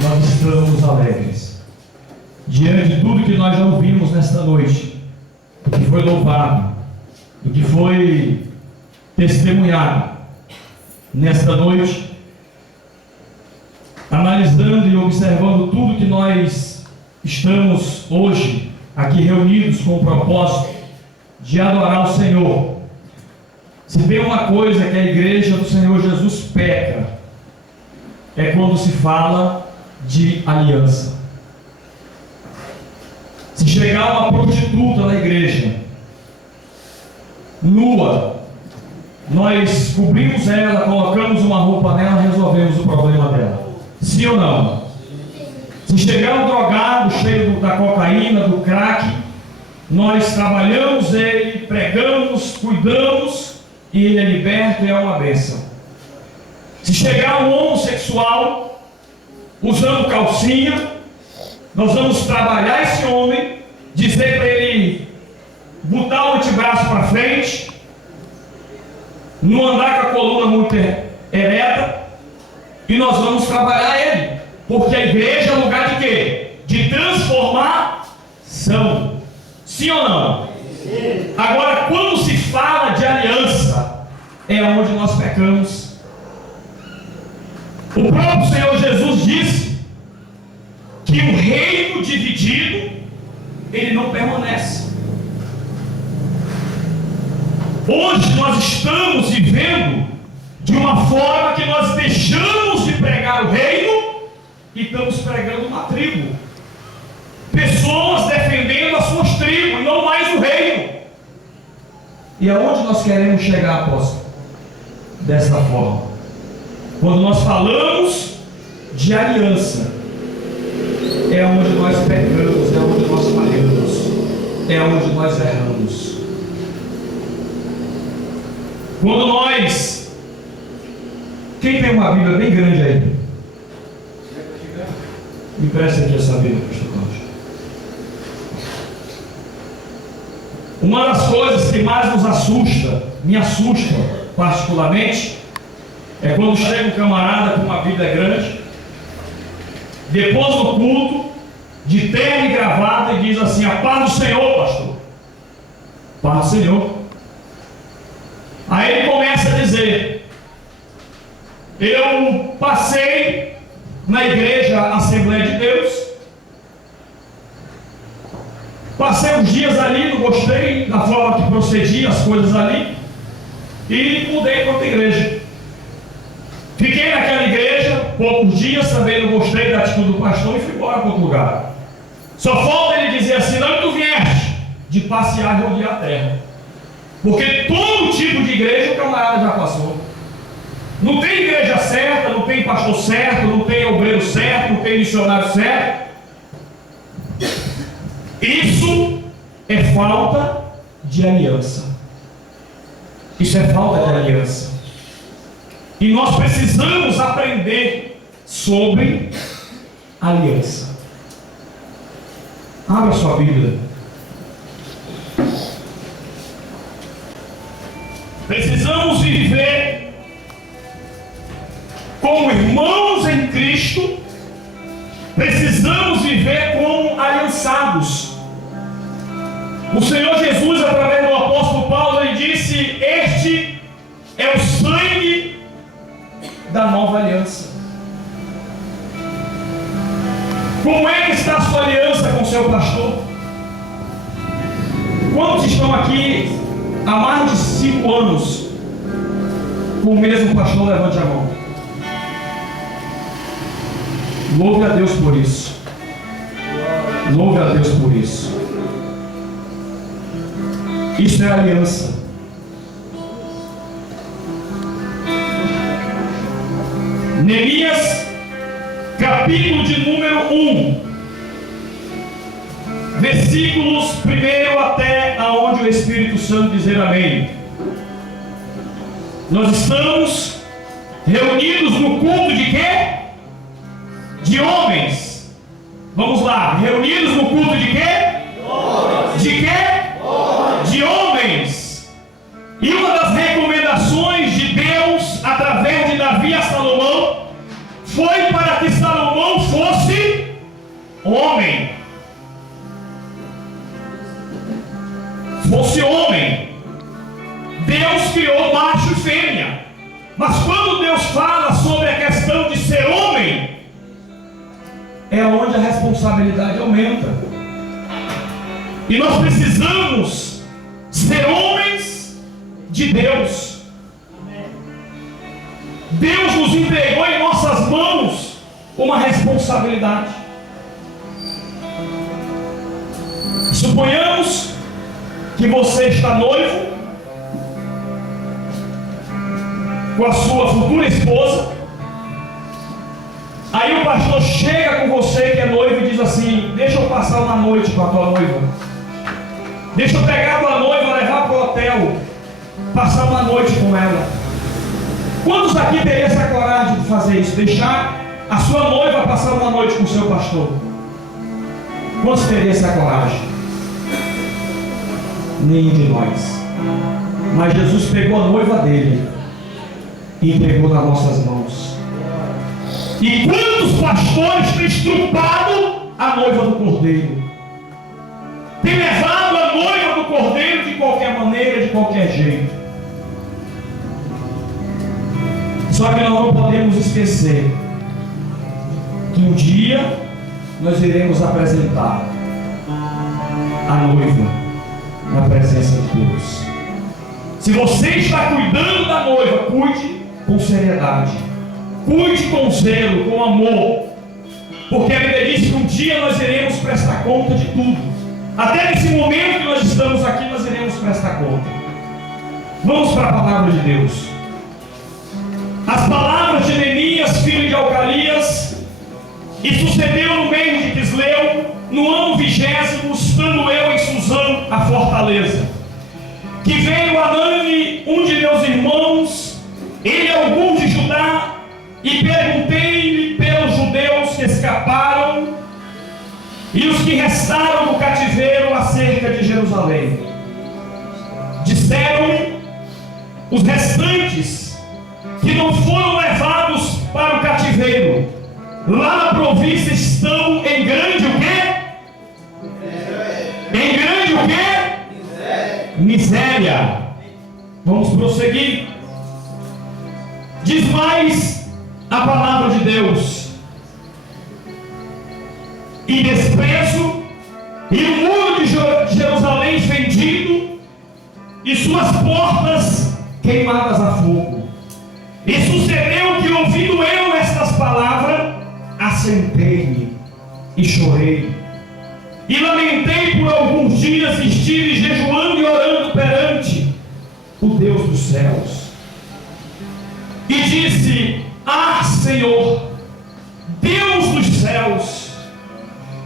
Nós estamos alegres diante de tudo que nós já ouvimos nesta noite, do que foi louvado, do que foi testemunhado nesta noite, analisando e observando tudo que nós estamos hoje aqui reunidos com o propósito de adorar o Senhor. Se tem uma coisa que a igreja do Senhor Jesus peca, é quando se fala de aliança. Se chegar uma prostituta na igreja, nua, nós cobrimos ela, colocamos uma roupa nela, resolvemos o problema dela. Sim ou não? Se chegar um drogado cheio da cocaína, do crack, nós trabalhamos ele, pregamos, cuidamos, e ele é liberto e é uma bênção. Se chegar um homossexual usando calcinha, nós vamos trabalhar esse homem, dizer para ele botar o antebraço para frente, não andar com a coluna muito ereta, e nós vamos trabalhar ele, porque a igreja é lugar de quê? De transformação. Sim ou não? Sim. Agora, quando se fala de aliança, é onde nós pecamos. O próprio Senhor Jesus disse que o reino dividido, ele não permanece. Hoje nós estamos vivendo de uma forma que nós deixamos de pregar o reino e estamos pregando uma tribo. Pessoas defendendo as suas tribos, não mais o reino. E aonde nós queremos chegar, apóstolo? Desta forma. Quando nós falamos de aliança, é onde nós pecamos, é onde nós falhamos, é onde nós erramos. Quando nós... Quem tem uma Bíblia bem grande aí? Me presta aqui essa Bíblia, pastor Cláudio. Uma das coisas que mais nos assusta, me assusta particularmente, é quando chega um camarada com uma Bíblia grande, depois do culto, de terno e gravata, e diz assim: a paz do Senhor, pastor. Paz do Senhor. Aí ele começa a dizer: eu passei na igreja Assembleia de Deus, passei uns dias ali, não gostei da forma que procedia as coisas ali, e mudei para outra igreja. Fiquei naquela igreja poucos dias, também não gostei da atitude do pastor e fui embora para outro lugar. Só falta ele dizer assim: não, tu vieste de passear e rodear a terra. Porque todo tipo de igreja o camarada já passou. Não tem igreja certa, não tem pastor certo, não tem obreiro certo, não tem missionário certo. Isso é falta de aliança. Isso é falta de aliança. E nós precisamos aprender sobre aliança. Abra sua Bíblia. Precisamos viver como irmãos em Cristo. Precisamos viver como aliançados. O Senhor Jesus, através do apóstolo Paulo, ele disse: este é o sangue da nova aliança. Como é que está a sua aliança com o seu pastor? Quantos estão aqui há mais de 5 anos com o mesmo pastor? Levante a mão. Louve a Deus por isso. Louve a Deus por isso. Isso é aliança. Neemias, capítulo de número 1, versículos 1 até aonde o Espírito Santo dizer amém. Nós estamos reunidos no culto de quê? De homens. Vamos lá, reunidos no culto de quê? Homens. De quê? Homens. De homens. E uma das recomendações de Deus através de Davi a Salomão foi para que Salomão fosse homem. Fosse homem. Deus criou macho e fêmea. Mas quando Deus fala sobre a questão de ser homem, é onde a responsabilidade aumenta. E nós precisamos ser homens de Deus. Deus nos entregou em nossas mãos uma responsabilidade. Suponhamos que você está noivo com a sua futura esposa. Aí o pastor chega com você que é noivo e diz assim: deixa eu passar uma noite com a tua noiva, deixa eu pegar a tua noiva, levar para o hotel, passar uma noite com ela. Quantos aqui teriam essa coragem de fazer isso? Deixar a sua noiva passar uma noite com o seu pastor? Quantos teriam essa coragem? Nenhum de nós. Mas Jesus pegou a noiva dele e entregou nas nossas mãos. E quantos pastores têm estrupado a noiva do Cordeiro? Tem levado a noiva do Cordeiro de qualquer maneira, de qualquer jeito. Só que nós não podemos esquecer que um dia nós iremos apresentar a noiva na presença de Deus. Se você está cuidando da noiva, cuide com seriedade, cuide com zelo, com amor, porque a Bíblia diz que um dia nós iremos prestar conta de tudo. Até nesse momento que nós estamos aqui, nós iremos prestar conta. Vamos para a palavra de Deus. As palavras de Neemias, filho de Alcalias, e sucedeu no mês de Quisleu, no ano 20º, estando eu em Suzã, a fortaleza, que veio Anani, um de meus irmãos, ele alguns de Judá, e perguntei-lhe pelos judeus que escaparam e os que restaram do cativeiro acerca de Jerusalém. Disseram-me os restantes que não foram levados para o cativeiro, lá na província estão em grande o quê? Em grande o quê? Miséria. Vamos prosseguir. Diz mais a palavra de Deus: e desprezo, e o muro de Jerusalém fendido, e suas portas queimadas a fogo. E sucedeu que, ouvindo eu estas palavras, assentei-me e chorei, e lamentei por alguns dias, e estive jejuando e orando perante o Deus dos céus. E disse: ah, Senhor, Deus dos céus,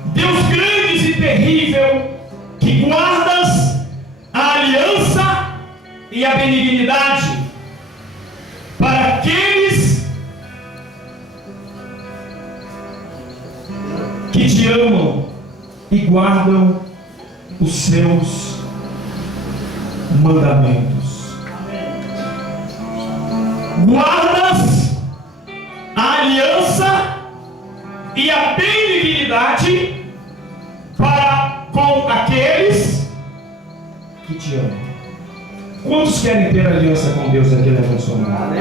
Deus grande e terrível, que guardas a aliança e a benignidade para aqueles que te amam e guardam os seus mandamentos. Guardas a aliança e a benignidade para com aqueles que te amam. Quantos querem ter aliança com Deus aqui? Levanta sua mão.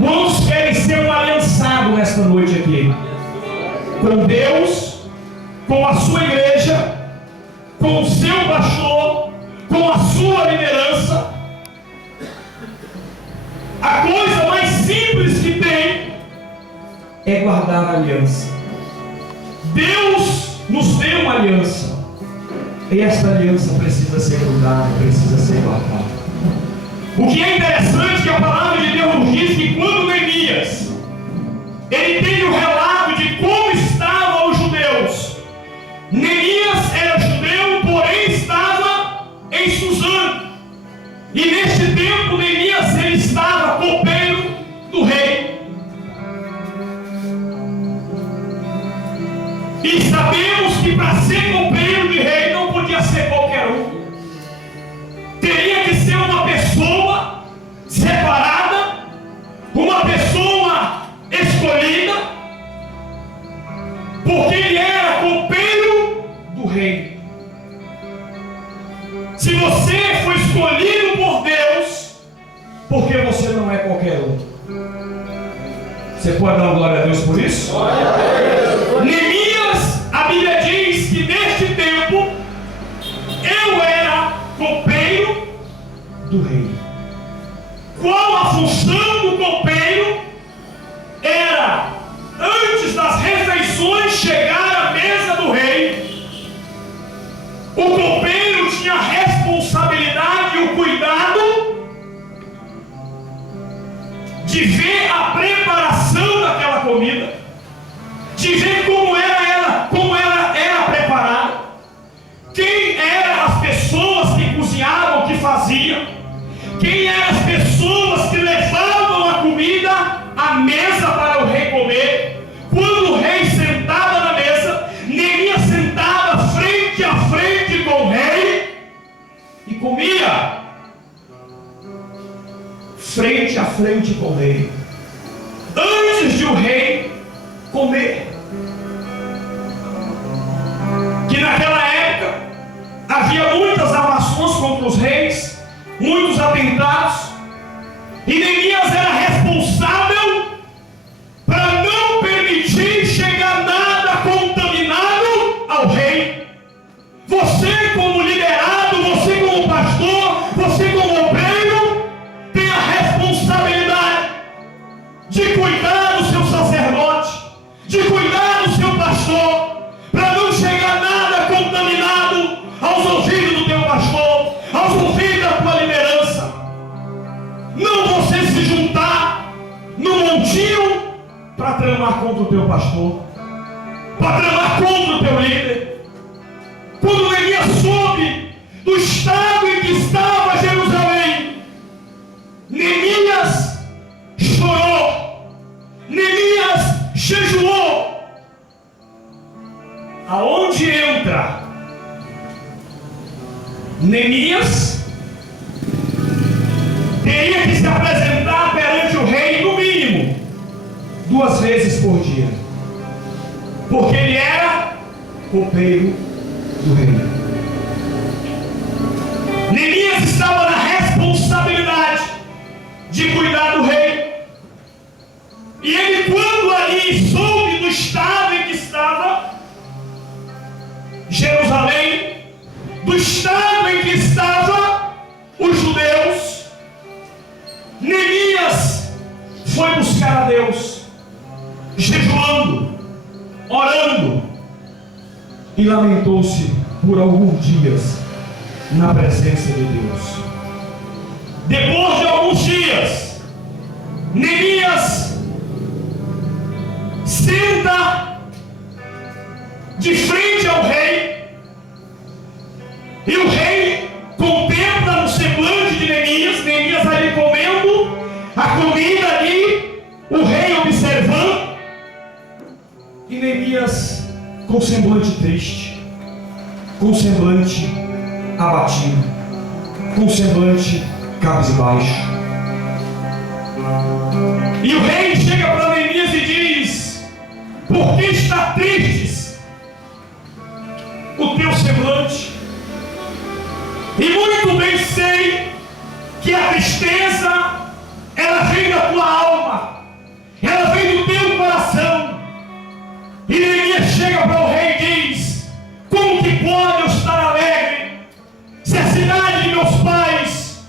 Quantos querem ser um aliançado nesta noite aqui? Com Deus, com a sua igreja, com o seu pastor, com a sua liderança. A coisa mais simples que tem é guardar a aliança. Deus nos deu uma aliança, e esta aliança precisa ser cuidada, precisa ser guardada. O que é interessante é que a palavra de Deus nos diz que quando Neemias ele tem o relato de como estavam os judeus. Neemias era judeu, porém estava em Suzã, e neste tempo Neemias ele estava copeiro do rei. E sabemos que para ser copeiro de rei não podia ser qualquer um. Teria que ser uma pessoa separada, uma pessoa especial, escolhida, porque ele era copeiro do rei. Se você foi escolhido por Deus, porque você não é qualquer um. Você pode dar uma glória a Deus por isso? Glória a Deus. Neemias, a Bíblia diz que neste tempo eu era copeiro do rei. Qual a função do copeiro? Era, antes das refeições chegar à mesa do rei, o copeiro tinha a responsabilidade e o cuidado de ver a preparação daquela comida, de ver como ela era preparada, quem eram as pessoas que cozinhavam, que faziam, quem eram as pessoas que levavam a comida à mesa para o rei comer. Quando o rei sentava na mesa, Neemias sentava frente a frente com o rei e comia frente a frente com o rei, antes de o rei comer. Que naquela época havia muitas armações contra os reis, muitos atentados, e Neemias era responsável para não permitir chegar nada contaminado ao rei. Você como liderado, você como pastor, você como obreiro, tem a responsabilidade de cuidar do seu sacerdote, de cuidar do seu pastor, para não chegar nada contaminado aos ouvidos do teu pastor, aos ouvidos da tua liderança. Não você se juntar no montinho para tramar contra o teu pastor, para tramar contra o teu líder. Quando Neemias soube do estado em que estava Jerusalém, Neemias chorou, Neemias jejuou. Aonde entra Neemias, teria que se apresentar perante o rei no mínimo 2 vezes por dia, porque ele era copeiro do rei. Neemias estava na responsabilidade de cuidar do rei, e ele, quando ali soube do estado em que estava Jerusalém, do estado em que estavam os judeus, Neemias foi buscar a Deus, jejuando, orando, e lamentou-se por alguns dias na presença de Deus. Depois de alguns dias, Neemias senta de frente ao rei, e o rei contempla no semblante de Neemias ali comendo a comida ali, o rei observando, e Neemias com semblante triste, com semblante abatido, com semblante cabisbaixo. E o rei chega para Neemias e diz: por que está tristes o teu semblante? E muito bem sei que a tristeza, ela vem da tua alma, ela vem do teu coração. E Neemias chega para o rei e diz: como que pode eu estar alegre, se a cidade de meus pais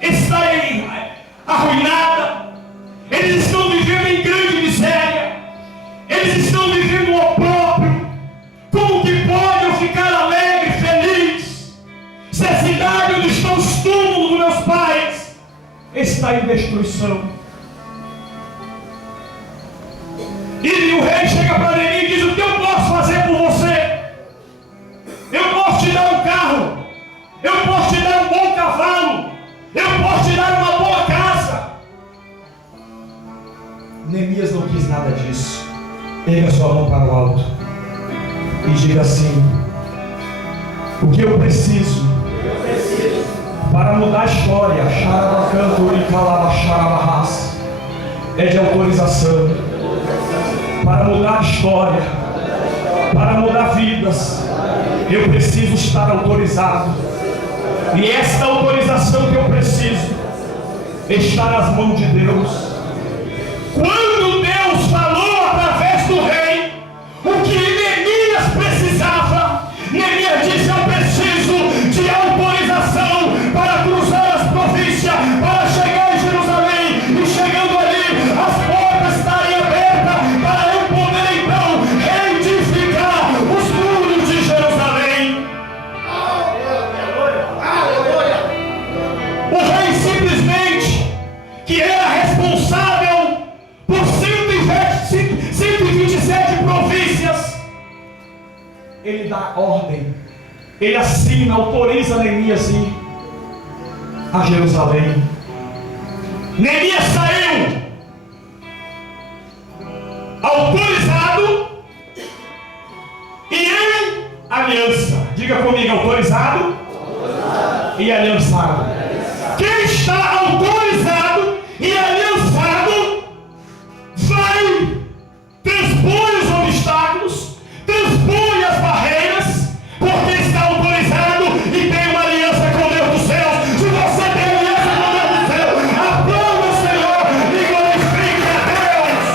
está arruinada, eles estão vivendo em grande miséria, eles estão vivendo o próprio. Como que pode eu ficar alegre, feliz, se a cidade onde estão os túmulos dos meus pais está em destruição? E o rei chega para Neemias e diz: o que eu posso fazer por você? Eu posso te dar um carro, eu posso te dar um bom cavalo, eu posso te dar uma boa casa. Neemias não quis nada disso. Erga sua mão para o alto e diga assim: o que eu preciso para mudar a história, é de autorização. Para mudar a história, para mudar vidas, eu preciso estar autorizado. E esta autorização que eu preciso está nas mãos de Deus. Quando Deus falou através do rei o que Neemias precisava, Neemias disse: eu preciso de autorização para cruzar as províncias, para chegar em Jerusalém, e chegando ali, as portas estarem abertas para eu poder então reedificar os muros de Jerusalém. O rei simplesmente, que era responsável por 127 províncias, ele dá ordem, ele assina, autoriza Neemias ir a Jerusalém. Neemias saiu autorizado e em aliança. Diga comigo: autorizado e aliançado. Quem está autorizado e aliançado vai transpor os obstáculos, transpor as barreiras, porque está autorizado e tem uma aliança com Deus dos céus. Se você tem aliança com Deus dos céus, aplauda o Senhor e glorifique a Deus.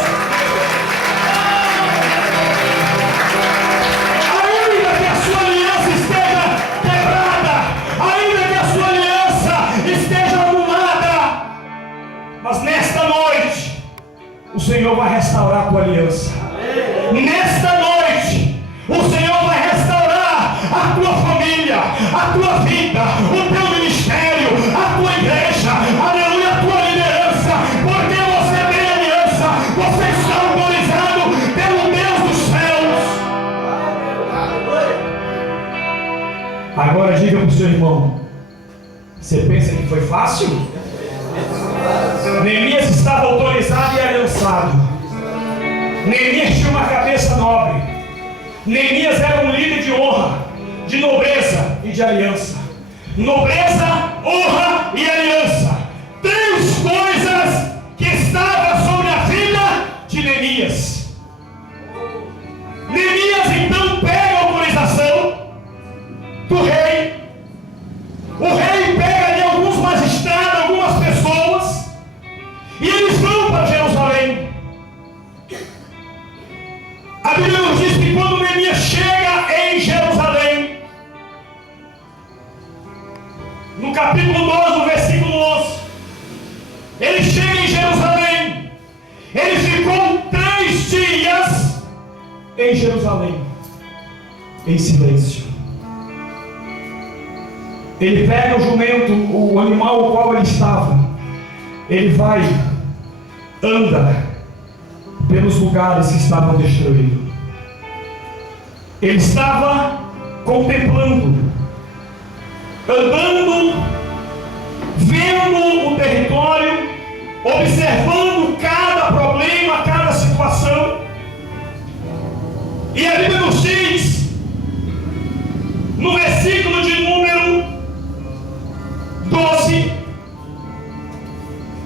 Ainda que a sua aliança esteja quebrada, ainda que a sua aliança esteja arrumada, mas nesta noite o Senhor vai restaurar a tua aliança. Nesta noite o Senhor vai restaurar a tua família, a tua vida, o teu ministério, a tua igreja, aleluia, a tua liderança, porque você tem aliança, você está autorizado pelo Deus dos céus. Agora diga para o seu irmão: você pensa que foi fácil? Neemias estava autorizado e aliançado. Neemias tinha uma cabeça nobre. Neemias era um líder de honra, de nobreza e de aliança. Nobreza, honra e aliança. Três coisas que estavam sobre a vida de Neemias. Neemias então pega a autorização do rei. O rei pega ali alguns magistrados, algumas pessoas, e eles vão para Jerusalém. A Bíblia nos diz que quando Neemias chega em Jerusalém, no capítulo 12, no versículo 11, ele chega em Jerusalém, ele ficou 3 dias em Jerusalém, em silêncio. Ele pega o jumento, o animal ao qual ele estava, ele vai, anda pelos lugares que estavam destruídos. Ele estava contemplando, andando, vendo o território, observando cada problema, cada situação. E a Bíblia nos diz, no versículo de número 12,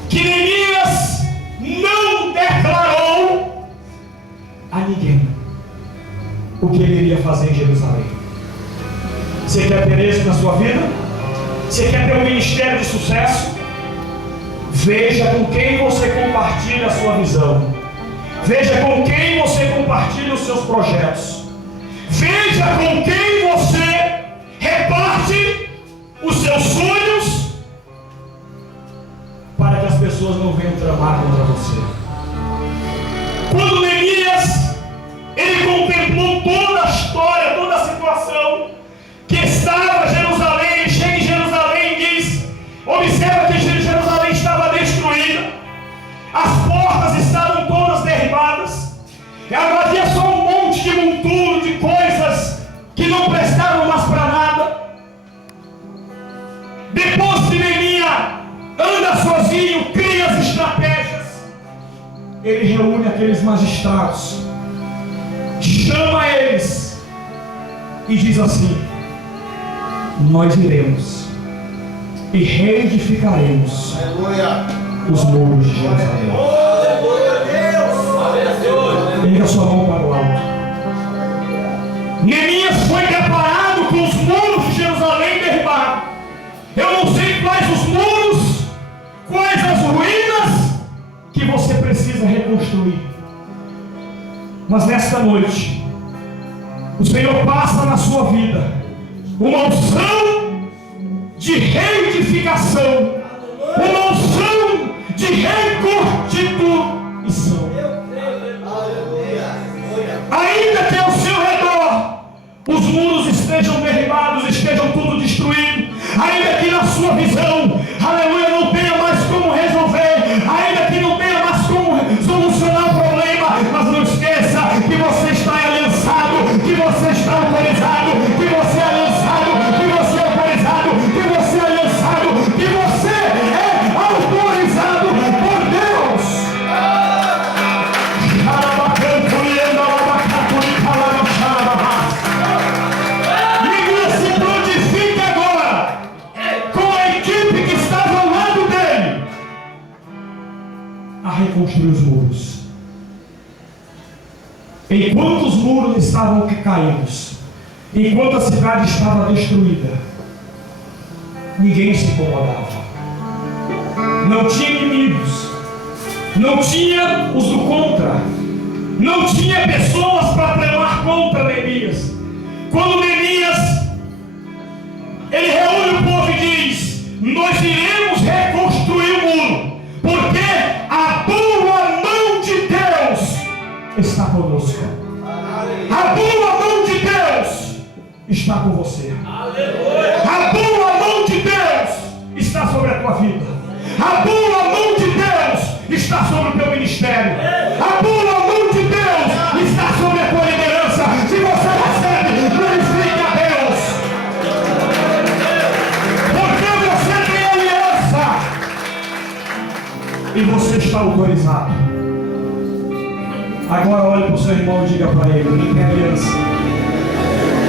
que Neemias não declarou a ninguém o que ele iria fazer em Jerusalém. Você quer ter êxito na sua vida? Você quer ter um ministério de sucesso? Veja com quem você compartilha a sua visão. Veja com quem você compartilha os seus projetos. Veja com quem você reparte os seus sonhos, para que as pessoas não venham tramar contra você. Quando Neemias, ele contemplou toda a história, toda a situação que estava Jerusalém, ele chega em Jerusalém e diz, observa que Jerusalém estava destruída, as portas estavam todas derribadas, e agora havia só um monte de monturo, de coisas que não prestavam mais para nada. Depois que Neemias anda sozinho, cria as estratégias, ele reúne aqueles magistrados, chama eles e diz assim: nós iremos e reedificaremos os muros de Jerusalém. precisa reconstruir. Mas nesta noite, o Senhor passa na sua vida uma unção de reedificação, uma unção de reconstituição. Ainda que ao seu redor os muros estejam derribados, estejam tudo destruído, ainda que na sua visão, aleluia, não tenha mais como resolver, ainda que não tenha mais como solucionar o problema, mas não esqueça que você está aliançado, que você está autorizado, que você é aliançado, que você é autorizado, que você é aliançado, que você é autorizado por Deus. Se prontifique agora com a equipe que estava ao lado dele a reconstruir os muros. Enquanto os muros estavam caídos, enquanto a cidade estava destruída, ninguém se incomodava. Não tinha inimigos, não tinha os do contra, não tinha pessoas para tramar contra Neemias. Quando Neemias ele reúne o povo e diz: nós iremos reconstruir o muro, porque a boa mão de Deus está conosco. A boa mão de Deus está com você. A boa mão de Deus está sobre a tua vida. A boa mão de Deus está sobre o teu ministério. A boa mão de Deus está sobre a tua liderança. Se você recebe, glorifique a Deus, porque você tem aliança e você está autorizado. Agora olhe para o seu irmão e diga para ele: quem tem aliança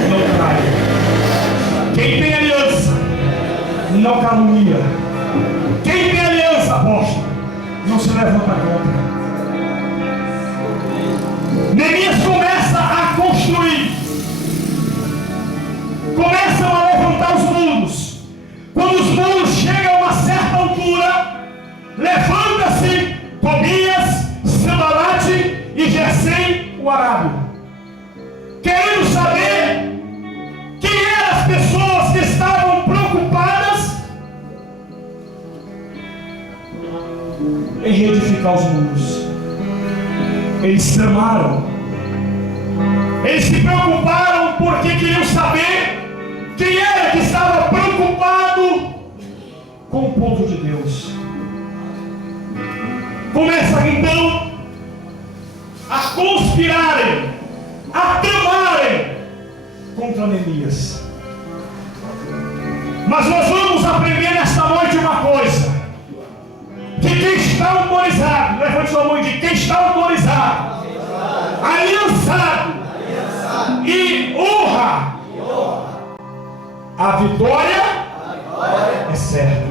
não trai. Quem tem aliança não calunia. Quem tem aliança, apóstolo, não se levanta contra. Neemias começa a construir, começam a levantar os muros. Quando os muros chegam a uma certa altura, levanta-se Tobias, Sanbalate e Gesem, o arábio, querendo saber quem eram as pessoas que estavam preocupadas em reedificar os muros. Eles tramaram, eles se preocuparam porque queriam saber quem era que estava preocupado com o povo de Deus. Começa então a conspirarem, a tramarem contra Neemias. Mas nós vamos aprender nesta noite uma coisa: que quem está autorizado, levante sua mão e diga: quem está autorizado, aliançado e honra, a vitória é certa.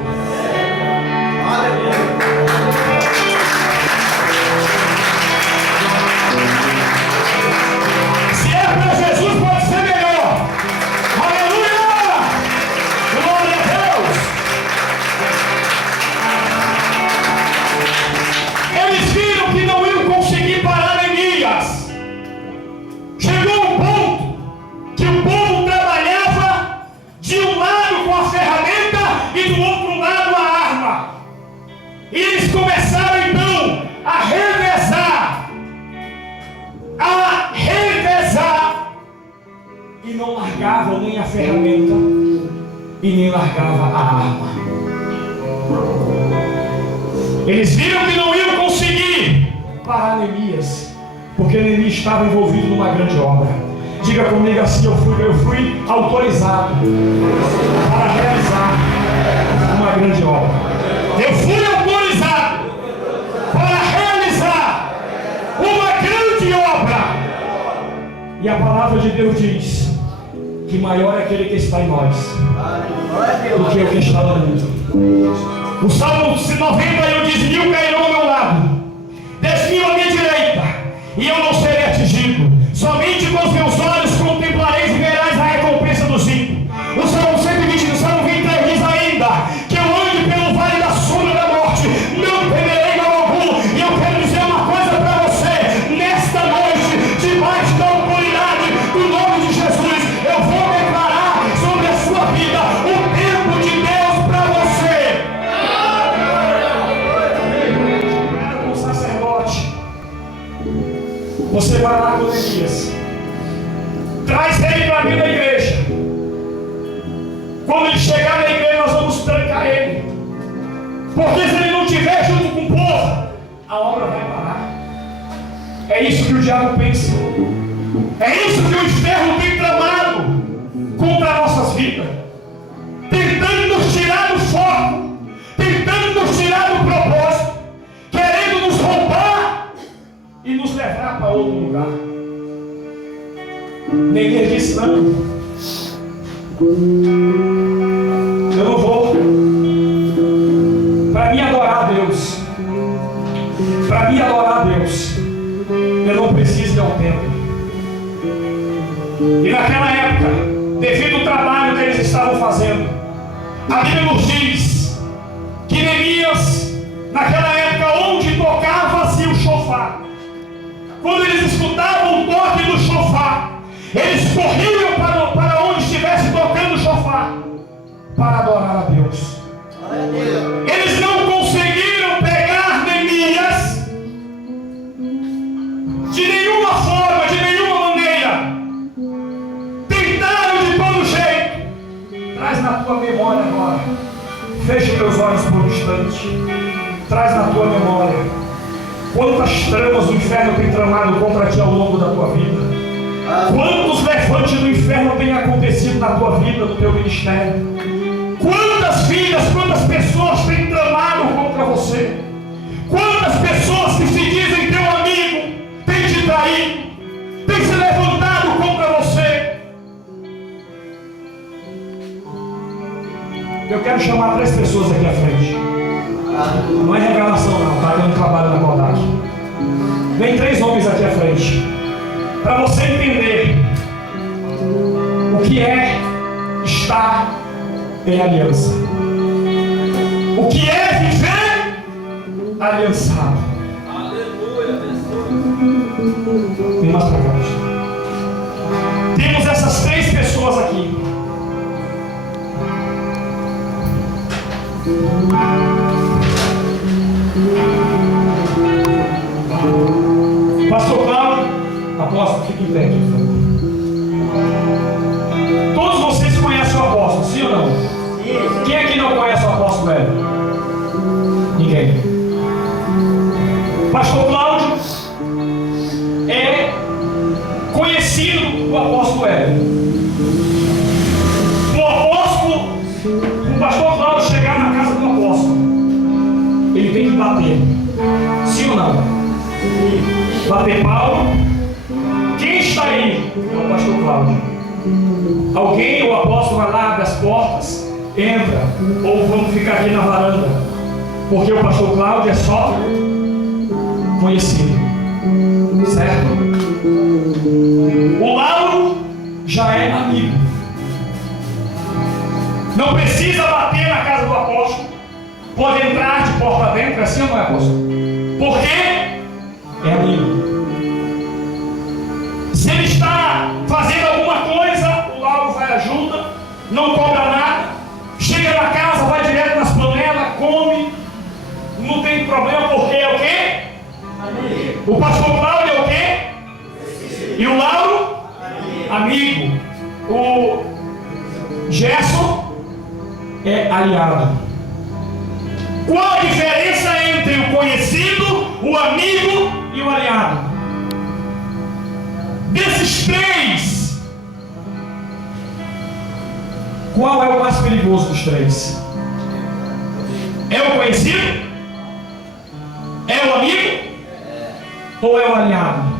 Se é para Jesus, pode ser melhor. Aleluia! Glória a Deus! Eles viram que não iam conseguir parar Neemias. Chegou um ponto que o povo trabalhava de um lado com a ferramenta e do outro lado a arma. E eles começaram então a revezar, e não largavam nem a ferramenta e nem largava a arma. Eles viram que não iam conseguir parar Neemias, porque Neemias estava envolvido numa grande obra. Diga comigo assim: eu fui autorizado para realizar uma grande obra. Eu fui autorizado para realizar uma grande obra. E a palavra de Deus diz que maior é aquele que está em nós do que o que está no mundo. O Salmo 91 diz: 1000 cairão ao meu lado, 10.000 à minha direita, e eu não serei atingido. Somente com os meus olhos contemplareis e verás a recompensa dos ímpios. O Salmo 120, no Salmo 23 diz ainda: que eu ande pelo vale da sombra da morte, não temerei mal algum. E eu quero dizer uma coisa Você vai lá com Neemias, traz ele para mim na igreja. Quando ele chegar na igreja, nós vamos trancar ele, porque se ele não estiver junto com o povo, a obra vai parar. É isso que o diabo pensa. É isso que o inferno tem tramado contra as nossas vidas, tentando nos tirar do foco, tentando nos tirar do propósito, querendo nos roubar e nos levar para outro lugar. Neemias disse: não, eu não vou. Para mim adorar a Deus, para mim adorar a Deus, eu não preciso ir ao templo. E naquela época, devido ao trabalho que eles estavam fazendo, a Bíblia nos diz que Neemias, naquela época onde tocava-se o chofar, quando eles escutavam o toque do chofar, eles corriam para onde estivesse tocando o chofar, para adorar a Deus. Eles não conseguiram pegar Neemias de nenhuma forma, de nenhuma maneira. Tentaram de todo jeito. Traz na tua memória agora. Feche teus olhos por um instante. Traz na tua memória quantas tramas do inferno tem tramado contra ti ao longo da tua vida. Quantos levantes do inferno têm acontecido na tua vida, no teu ministério. Quantas vidas, quantas pessoas têm tramado contra você. Quantas pessoas que se dizem teu amigo têm te traído, têm se levantado contra você. Eu quero chamar 3 pessoas aqui à frente. Não é revelação não, tá? Eu não trabalho na Kodak. Vem 3 homens aqui à frente, para você entender o que é estar em aliança, o que é viver aliançado. Aleluia, Vem mais para cá. Temos essas 3 pessoas aqui. Pastor Cláudio, apóstolo, fique em pé aqui, por favor. Todos vocês conhecem o apóstolo, sim ou não? Sim. Quem aqui não conhece o apóstolo velho? Ninguém. Pastor Cláudio é conhecido do apóstolo velho. O pastor Cláudio chegar na casa do apóstolo, ele tem que bater. Sim ou não? Bater palma. Quem está aí? É o pastor Cláudio. Alguém, o apóstolo, vai lá, abre as portas, entra, ou vamos ficar aqui na varanda, porque o pastor Cláudio é só conhecido, certo? O Lauro já é amigo. Não precisa bater na casa do apóstolo, pode entrar de porta dentro, assim ou não é, apóstolo? Por quê? É amigo. Se ele está fazendo alguma coisa, o Lauro vai ajuda, não cobra nada, chega na casa, vai direto nas panelas, come, não tem problema, porque é o quê? Amigo. O pastor Cláudio é o quê? E o Lauro? Amigo. O Gerson é aliado. Qual a diferença entre o conhecido, o amigo e o aliado? Desses 3, qual é o mais perigoso dos 3? É o conhecido? É o amigo? Ou é o aliado?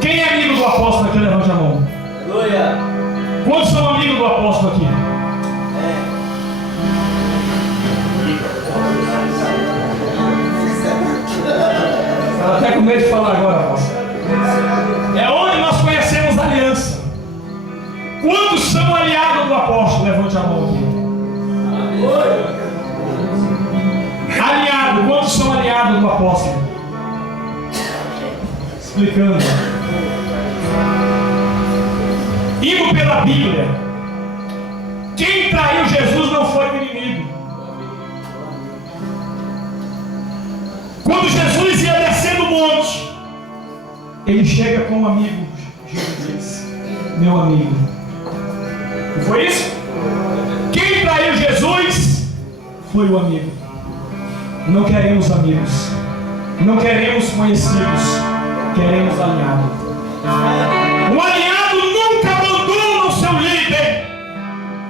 Quem é amigo do apóstolo aqui? Levante a mão. Aleluia. Quantos são amigos do apóstolo aqui? Ela até com medo de falar agora, apóstolo. É onde nós conhecemos a aliança. Quantos são aliados do apóstolo? Levante a mão aqui. Aliado, quantos são aliados do apóstolo? Explicando. Indo pela Bíblia, quem traiu Jesus não foi o inimigo. Quando Jesus ia descer do monte, ele chega com um amigo. Jesus diz: meu amigo. Não foi isso? Quem traiu Jesus foi o amigo. Não queremos amigos, não queremos conhecidos, queremos alinhado. O alinhado nunca abandona o seu líder.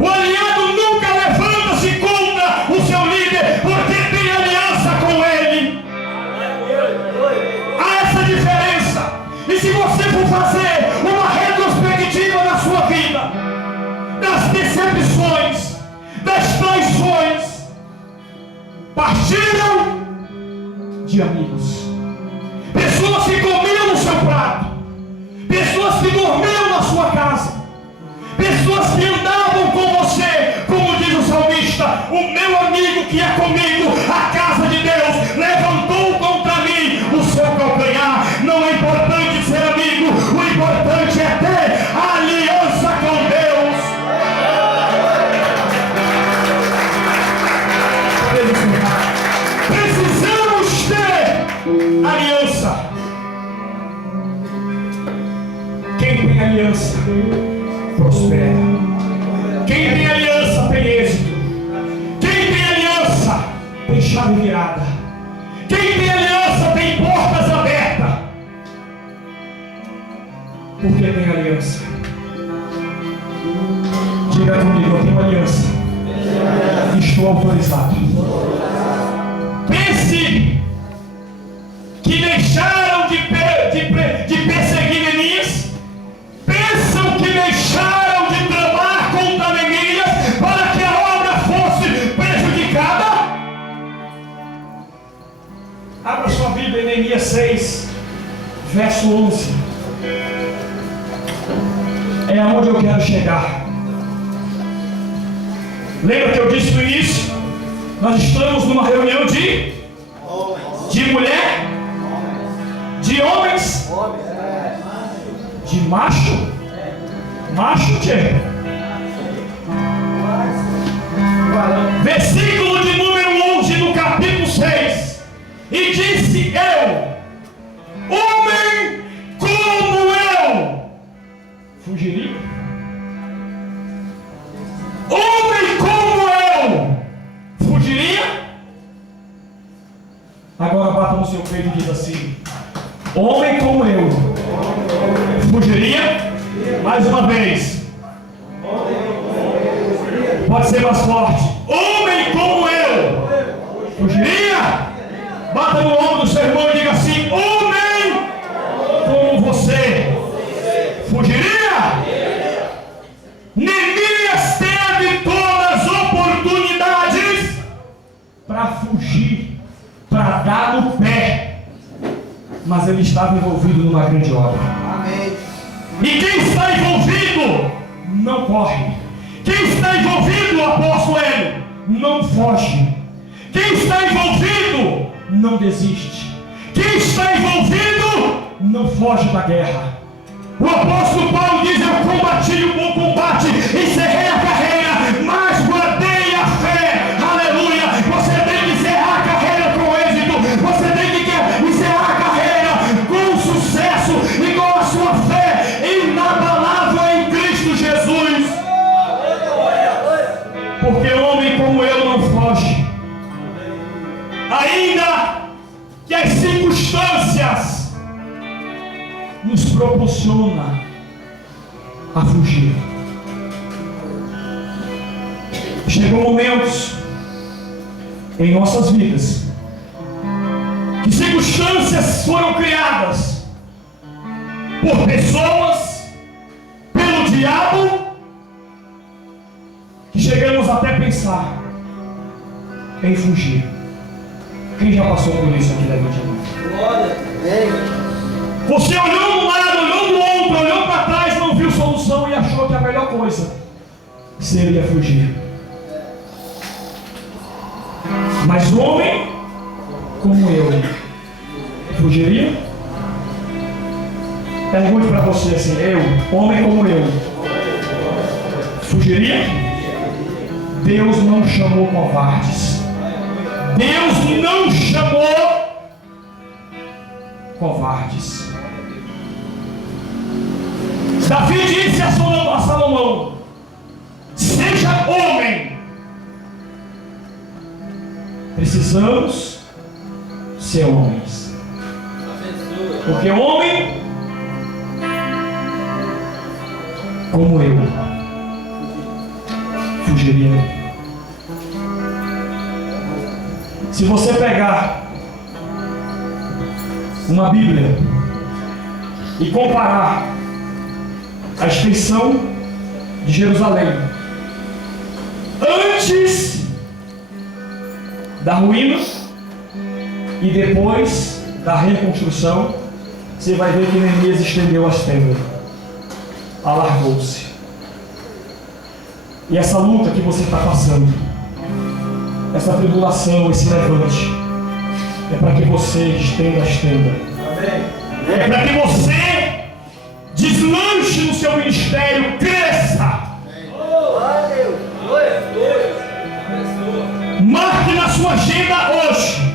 O alinhado nunca levanta-se contra o seu líder, porque tem aliança com ele. Há essa diferença. E se você for fazer uma retrospectiva na sua vida, das decepções, das traições, partiram de amigos, pessoas que comiam no seu prato, pessoas que dormiam na sua casa, pessoas que andavam com você, como diz o salmista: o meu amigo que é comigo, a casa de Deus, levantou contra mim o seu calcanhar. Não é importante ser amigo, o importante é ter a aliança com Deus. Precisamos ter aliança. Quem tem aliança prospera. Quem tem aliança tem êxito. Quem tem aliança tem chave virada. Quem tem aliança tem portas abertas. Porque tem aliança. Diga comigo: eu tenho aliança. Estou autorizado. Pense que deixaram de perseguir Neemias. Pensam que deixaram de tramar contra Neemias para que a obra fosse prejudicada? Abra sua Bíblia em Neemias 6, verso 11. É aonde eu quero chegar. Lembra que eu disse no início? Nós estamos numa reunião de mulher, de homens, de macho. Macho tchê. Versículo de número 11 do capítulo 6. E disse eu: homem como eu fugiria? Homem como eu fugiria? Agora bata no seu peito e diz assim: homem como eu fugiria? Mais uma vez. Pode ser mais forte. Homem como eu fugiria? Bata no ombro do seu irmão e diga assim: homem como você fugiria? Neemias teve todas as oportunidades para fugir, para dar no pé, mas ele estava envolvido numa grande obra. Amém. E quem está envolvido não corre. Quem está envolvido, apóstolo Hélio, não foge. Quem está envolvido não desiste. Quem está envolvido não foge da guerra. O apóstolo Paulo diz: eu combati o bom combate, encerrei a carreira, mas guardei a fé. Aleluia! Você tem que encerrar a carreira com êxito. Você tem que encerrar a carreira com sucesso e com a sua fé inabalável em Cristo Jesus. Porque homem como eu não foge. Ainda que as circunstâncias nos proporciona a fugir. Chegou momentos em nossas vidas que circunstâncias foram criadas por pessoas, pelo diabo, que chegamos até a pensar em fugir. Quem já passou por isso aqui da vida? Você olhou de um lado, olhou do outro, olhou para trás, não viu solução e achou que a melhor coisa seria fugir. Mas homem como eu fugiria? Pergunte para você assim: eu, homem como eu, fugiria? Deus não chamou covardes. Deus não chamou covardes. Davi disse a Salomão: seja homem. Precisamos ser homens. Porque homem como eu fugiria. Se você pegar uma Bíblia e comparar a extensão de Jerusalém antes da ruína e depois da reconstrução, você vai ver que Neemias estendeu as tendas, alargou-se. E essa luta que você está passando, essa tribulação, esse levante, é para que você estenda as tendas. É para que você deslanche no seu ministério, cresça. Marque na sua agenda hoje,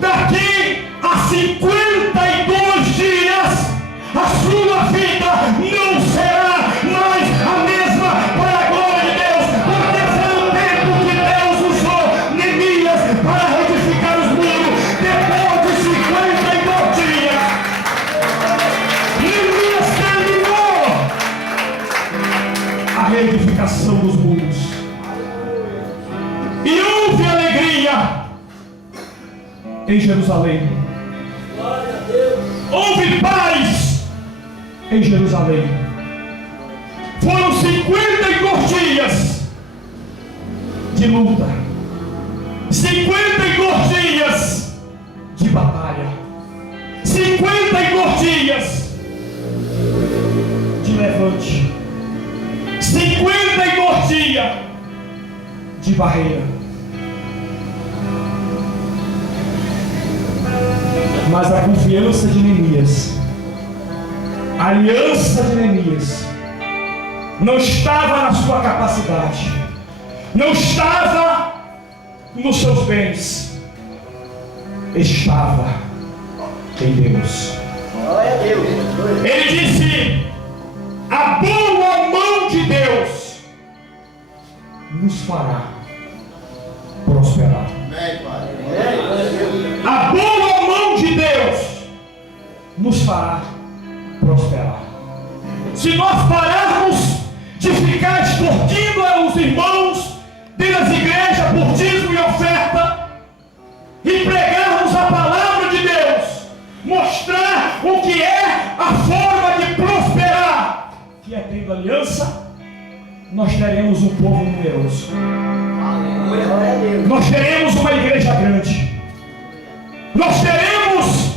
daqui a 52 dias, a sua vida não será mais a mesma para a glória de Deus, porque foi o tempo que Deus usou Neemias para reedificar os muros. Depois de 52 dias, Neemias terminou a reedificação dos muros. E houve alegria em Jerusalém. Houve paz em Jerusalém. Foram 52 dias de luta, 52 dias de batalha, 52 dias de levante, 52 dias de barreira. Mas a confiança de Neemias, a aliança de Neemias, não estava na sua capacidade, não estava nos seus bens, estava em Deus. Ele disse: a boa mão de Deus nos fará prosperar. A boa mão de Deus nos fará prosperar. Se nós pararmos de ficar extorquindo os irmãos dentro das igrejas por dízimo e oferta, e pregarmos a palavra de Deus, mostrar o que é a forma de prosperar, que é tendo aliança, nós teremos um povo numeroso. Nós teremos uma igreja grande. Nós teremos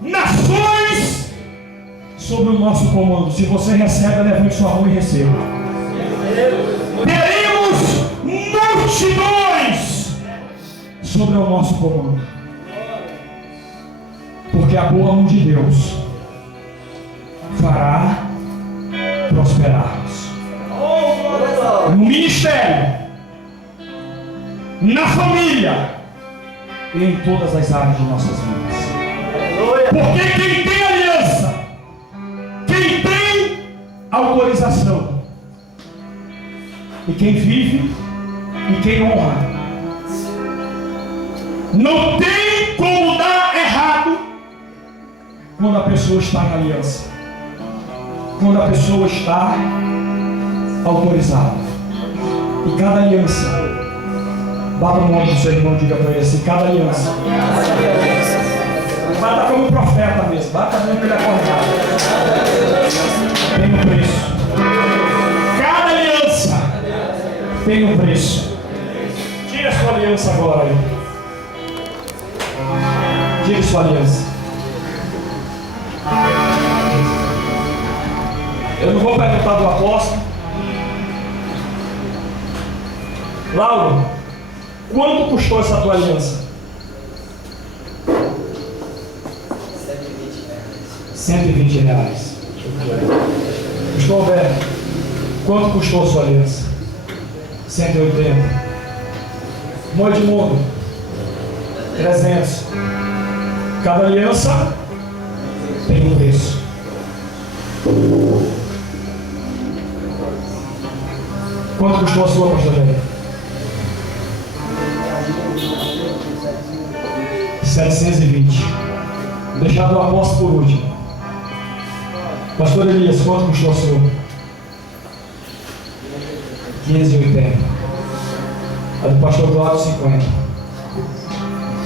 nações sob o nosso comando. Se você recebe, levante sua mão e receba. Teremos multidões sobre o nosso comando. Porque a boa mão de Deus fará prosperarmos no ministério, na família e em todas as áreas de nossas vidas. Porque quem tem aliança, quem tem autorização, e quem vive e quem honra, não tem como dar errado quando a pessoa está em aliança, quando a pessoa está autorizada. E cada aliança, bata no nome do seu irmão, diga para ele assim: cada aliança. Bata como profeta mesmo, bata mesmo para ele acordar. Tem um preço. Cada aliança tem um preço. Tira a sua aliança agora aí. Tira a sua aliança. Eu não vou perguntar do apóstolo. Lauro, quanto custou essa tua aliança? 120 reais. Custou, Alberto? Quanto custou a sua aliança? 180. Edmundo? 300. Cada aliança tem um preço. Quanto custou a sua, pastor Jair? 720. Vou deixar do apóstolo por último. Pastor Elias, quanto custou a sua? 580. A do pastor Cláudio, 50.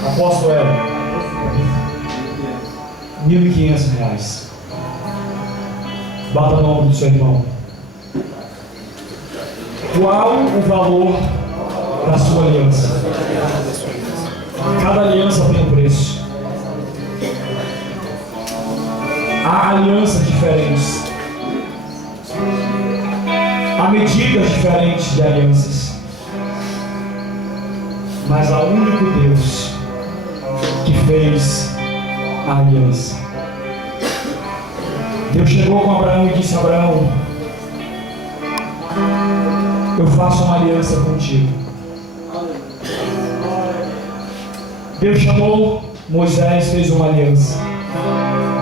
Apóstolo Hélio, R$1.500. Bata no ombro do seu irmão. Qual o valor da sua aliança? Cada aliança tem um preço. Há alianças diferentes. Há medidas diferentes de alianças. Mas há um único Deus que fez a aliança. Deus chegou com Abraão e disse: Abraão, eu faço uma aliança contigo. Deus chamou Moisés, fez uma aliança.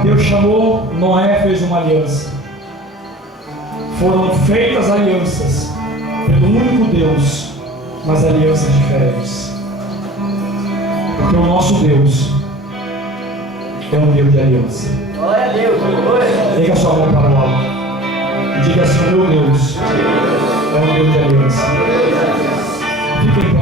Deus chamou Noé, fez uma aliança. Foram feitas alianças pelo único Deus, mas alianças diferentes. Porque o nosso Deus é um Deus de aliança. Glória a Deus. Liga a sua mão para o alto e diga assim: meu Deus é um Deus de aliança. Fiquem em pé.